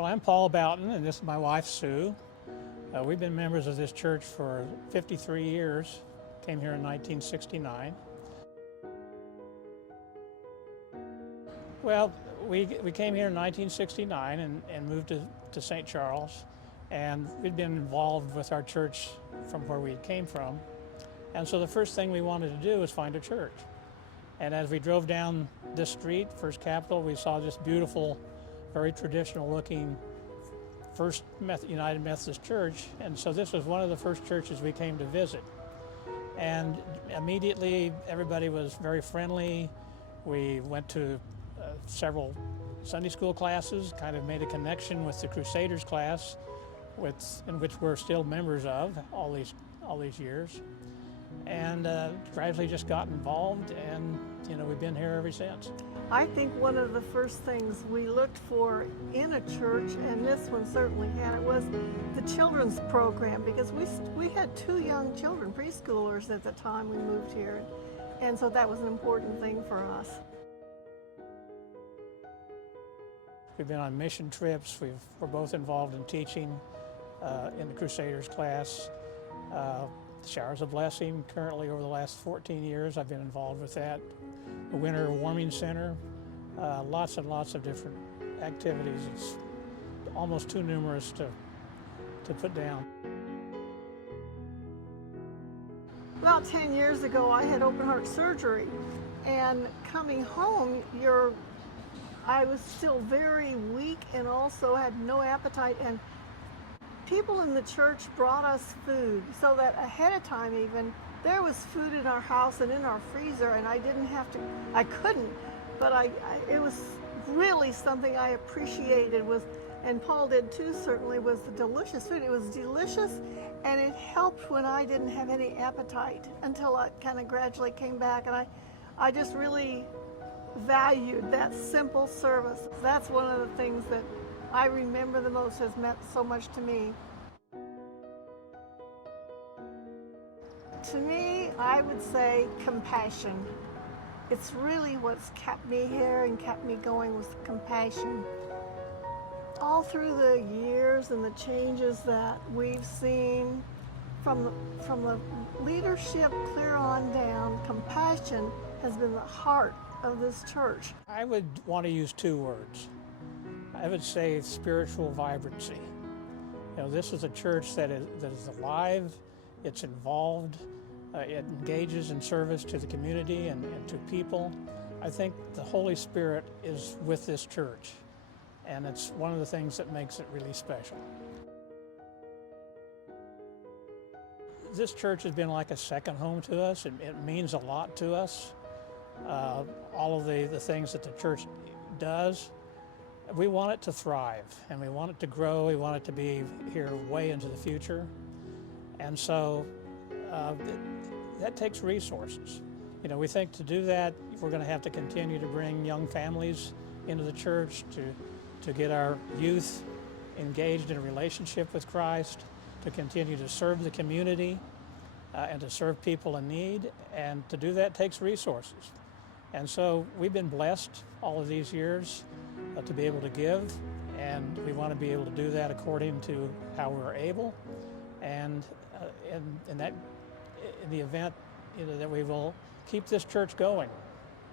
Well, I'm Paul Boughton, and this is my wife, Sue. We've been members of this church for 53 years, came here in 1969. Well, we came here in 1969 and moved to St. Charles, and we'd been involved with our church from where we came from. And so the first thing we wanted to do was find a church. And as we drove down this street, First Capitol, we saw this beautiful, very traditional looking First United Methodist Church. And so this was one of the first churches we came to visit. And immediately everybody was very friendly. We went to several Sunday school classes, kind of made a connection with the Crusaders class, in which we're still members of all these years. And gradually just got involved, and we've been here ever since. I think one of the first things we looked for in a church, and this one certainly had it, was the children's program, because we had 2 young children, preschoolers at the time we moved here, and so that was an important thing for us. We've been on mission trips. We're both involved in teaching in the Crusaders class. Showers of Blessing, currently over the last 14 years, I've been involved with that. The Winter Warming Center, lots and lots of different activities. It's almost too numerous to put down. About 10 years ago, I had open heart surgery, and coming home, I was still very weak and also had no appetite, and people in the church brought us food so that ahead of time even there was food in our house and in our freezer, and I couldn't, but it was really something I appreciated, and Paul did too certainly, was the delicious food. It was delicious, and it helped when I didn't have any appetite until I kind of gradually came back, and I just really valued that simple service. That's one of the things that I remember the most, has meant so much to me. To me, I would say compassion. It's really what's kept me here and kept me going, with compassion. All through the years and the changes that we've seen from the leadership clear on down, compassion has been the heart of this church. I would want to use 2 words. I would say spiritual vibrancy. This is a church that is alive, it's involved, it engages in service to the community and to people. I think the Holy Spirit is with this church, and it's one of the things that makes it really special. This church has been like a second home to us. It means a lot to us. All of the things that the church does, we want it to thrive, and we want it to grow. We want it to be here way into the future. And so that takes resources. We think to do that, we're going to have to continue to bring young families into the church, to get our youth engaged in a relationship with Christ, to continue to serve the community and to serve people in need. And to do that takes resources. And so we've been blessed all of these years to be able to give, and we want to be able to do that according to how we're able, and in the event that we will keep this church going.